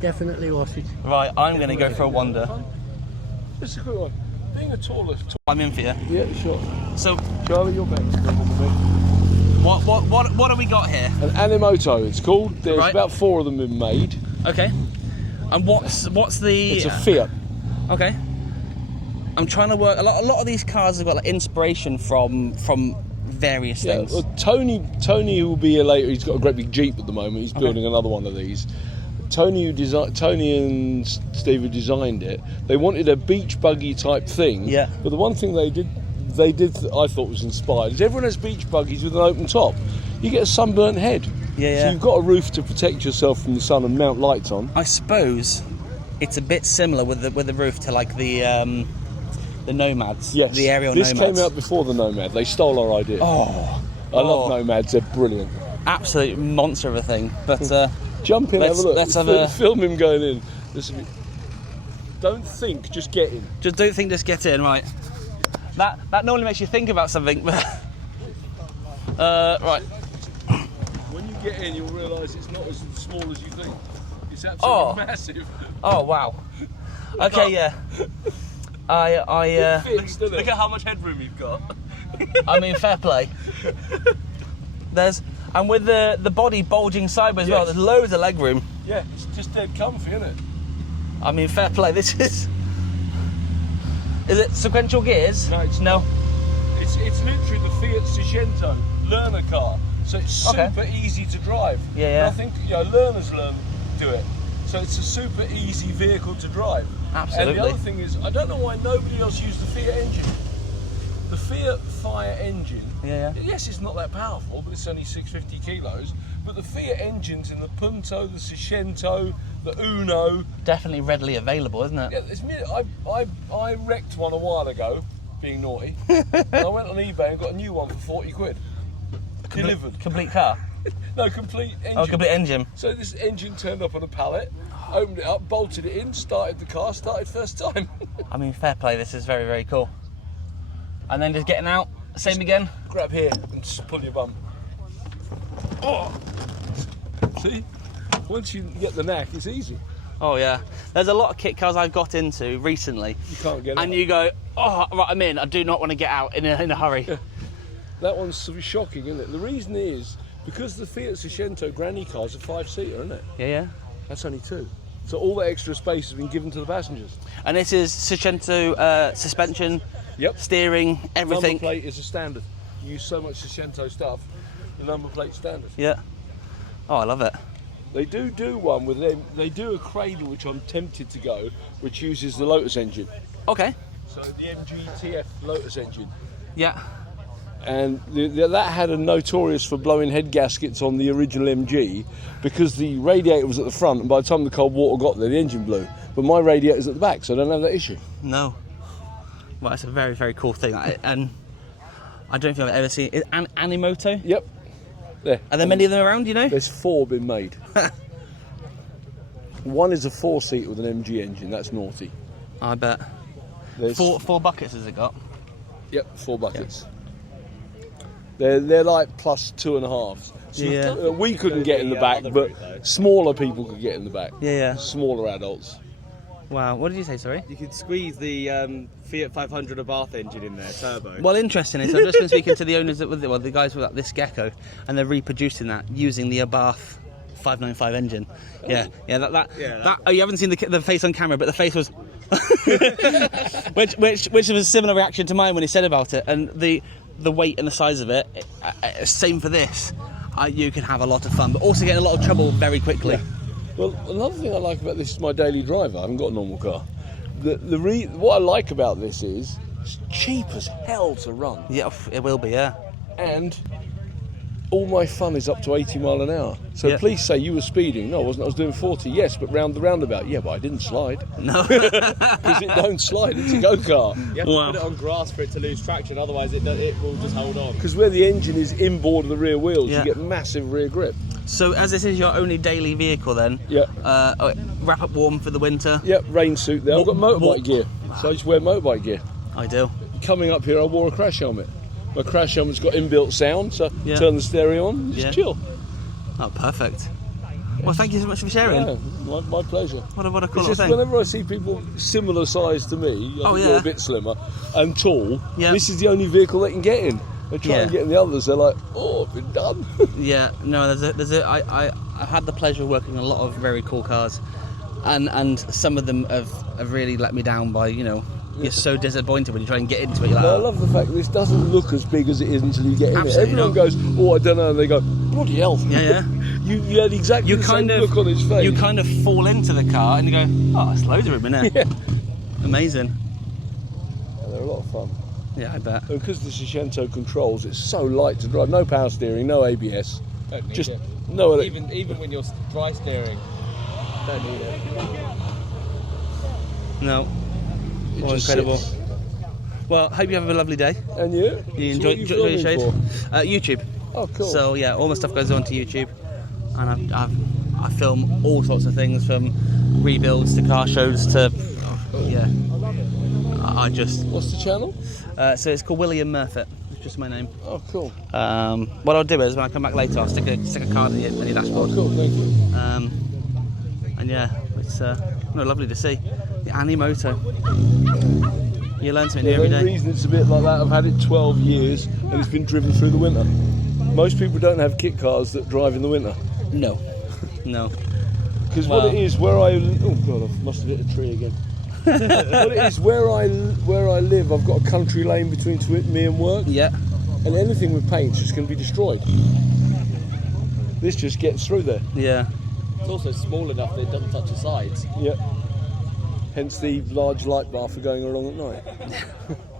Definitely worth it. Right, I'm going to go for a wander. It's a good one. Being a taller... I'm in for you. Yeah, sure. So, Charlie, you're better than me. what have we got here? An Animoto, it's called. There's Right. about 4 of them been made. Okay. And what's the? It's a Fiat. Okay. I'm trying to work. A lot of these cars have got like inspiration from various things. Well, Tony, who will be here later, he's got a great big Jeep at the moment. He's building another one of these. Tony and Steve who designed it, they wanted a beach buggy type thing. Yeah. But the one thing they did I thought was inspired is everyone has beach buggies with an open top. You get a sunburnt head. Yeah. So you've got a roof to protect yourself from the sun and mount lights on. I suppose it's a bit similar with the roof to like the Nomads. Yes. The aerial This Nomads. came out before the Nomad. They stole our idea. Oh. I love Nomads. They're brilliant. Absolute monster of a thing. But jump in, have a look. Let's have a film him going in. Don't think, just get in. Just don't think, just get in, right? That normally makes you think about something, but right. When you get in, you'll realise it's not as small as you think. It's absolutely massive. Oh wow. Okay, yeah. It fits, doesn't it? Look at how much headroom you've got. I mean, fair play. And with the body bulging sideways as well, there's loads of leg room. Yeah, it's just dead comfy, isn't it? I mean, fair play. This is it sequential gears? No, it's no. It's literally the Fiat Seicento learner car, so it's super easy to drive. Yeah. And I think learners do it, so it's a super easy vehicle to drive. Absolutely. And the other thing is, I don't know why nobody else used the Fiat engine. The Fiat Fire engine, yes, it's not that powerful, but it's only 650 kilos. But the Fiat engines in the Punto, the Seicento, the Uno, Definitely readily available, isn't it? yeah, I wrecked one a while ago, being naughty. And I went on eBay and got a new one for 40 quid. Delivered. Complete car? No, complete engine. Oh, complete engine. So this engine turned up on a pallet, opened it up, bolted it in, started the car, started first time. I mean, fair play. This is very, very cool. And then just getting out, same again. Grab here and just pull your bum. Oh! See? Once you get the knack, it's easy. Oh yeah. There's a lot of kit cars I've got into recently. You can't get out. And you go, oh, right, I'm in. I do not want to get out in a hurry. Yeah. That one's sort of shocking, isn't it? The reason is, because the Fiat Seicento granny cars are 5-seater, isn't it? Yeah. That's only 2. So all that extra space has been given to the passengers. And this is Seicento suspension, steering, everything. Number plate is a standard. You use so much Seicento stuff, the number plate's standard. Yeah. Oh, I love it. They do one with them. They do a cradle, which I'm tempted to go, which uses the Lotus engine. Okay. So the MGTF Lotus engine. Yeah. And that had a notorious for blowing head gaskets on the original MG because the radiator was at the front, and by the time the cold water got there, the engine blew. But my radiator's at the back, so I don't have that issue. No. Well, it's a very, very cool thing. And I don't think I've ever seen it. Animoto? Yep. There. Are there many of them around, you know? There's 4 been made. One is a 4-seater with an MG engine. That's naughty. I bet. There's Four buckets has it got? Yep, 4 buckets. They're like plus 2.5. So we couldn't get in the back, but smaller people could get in the back. Yeah. Smaller adults. Wow. What did you say? Sorry. You could squeeze the Fiat 500 Abarth engine in there, turbo. Well, interestingly, so I've just been speaking to the owners the guys with this Gecko, and they're reproducing that using the Abarth 595 engine. Yeah. Oh, you haven't seen the face on camera, but the face was, which was a similar reaction to mine when he said about it, and the weight and the size of it. Same for this. You can have a lot of fun, but also get in a lot of trouble very quickly. Yeah. Well, another thing I like about this is my daily driver. I haven't got a normal car. What I like about this is it's cheap as hell to run. Yeah, it will be, yeah. And all my fun is up to 80 mile an hour. So police say you were speeding. No, I wasn't. I was doing 40. Yes, but round the roundabout. Yeah, but I didn't slide. No. Because it don't slide. It's a go-kart. You have to put it on grass for it to lose traction, otherwise it will just hold on. Because where the engine is inboard of the rear wheels, Yeah. you get massive rear grip. So as this is your only daily vehicle then, wrap up warm for the winter? Yep, rain suit there. I've got motorbike gear, so I just wear motorbike gear. Ideal. Coming up here, I wore a crash helmet. My crash helmet's got inbuilt sound, so turn the stereo on, just chill. Oh, perfect. Well, thank you so much for sharing. Yeah, my pleasure. What a cool It's little just thing. whenever I see people similar size to me, I think you're a bit slimmer and tall, this is the only vehicle they can get in. They try and get in the others, they're like, oh, I've been done. Yeah, no, I've had the pleasure of working on a lot of very cool cars, and some of them have really let me down by, you know, you're so disappointed when you try and get into it. You're like, I love the fact that this doesn't look as big as it is until you get in it. Everyone goes, oh, I don't know, and they go, bloody hell. Yeah. You had exactly the same look on his face. You kind of fall into the car and you go, oh, there's loads of room in there. Amazing. Yeah, they're a lot of fun. Yeah, I bet. And because the Seicento controls, it's so light to drive. No power steering, no ABS. Don't need Just it. no. Even when you're dry steering, don't need it. No. It Oh, just incredible. sits. Well, hope you have a lovely day. And you? You So enjoy your shade? filming YouTube. for? Oh, cool. So yeah, all my stuff goes onto YouTube, and I film all sorts of things from rebuilds to car shows to I just. What's the channel? So it's called William Murfitt. It's just my name. Oh, cool. What I'll do is when I come back later, I'll stick a card in your dashboard. Oh, cool. Thank you. And yeah, it's lovely to see the Animoto. You learn something new every The day. reason it's a bit like that, I've had it 12 years and it's been driven through the winter. Most people don't have kit cars that drive in the winter. No. Because what it is, where I... Oh, God, I must have hit a tree again. What it is, where I live, I've got a country lane between me and work. Yeah. And anything with paint's just going to be destroyed. This just gets through there. Yeah. It's also small enough that it doesn't touch the sides. Yeah. Hence the large light bar for going along at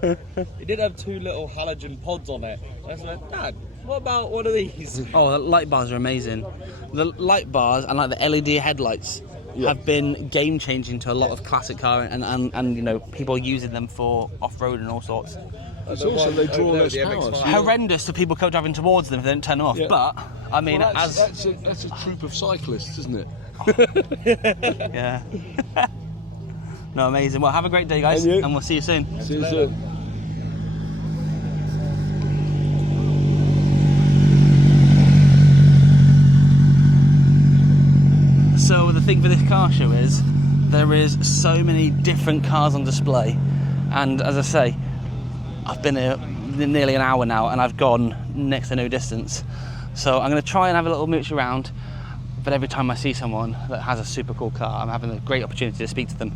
night. It did have two little halogen pods on it. I was like, Dad, what about one of these? Oh, the light bars are amazing. The light bars and like the LED headlights have been game changing to a lot of classic car and you know, people using them for off road and all sorts. It's also they draw less power. Horrendous to people driving towards them if they don't turn them off. Yeah. but I mean, Well, that's a troop of cyclists, isn't it? yeah. No, amazing. Well, have a great day, guys, And you. and we'll see you soon. See you soon. So the thing for this car show is there is so many different cars on display, and as I say, I've been here nearly an hour now and I've gone next to no distance. So I'm going to try and have a little mooch around, but every time I see someone that has a super cool car, I'm having a great opportunity to speak to them.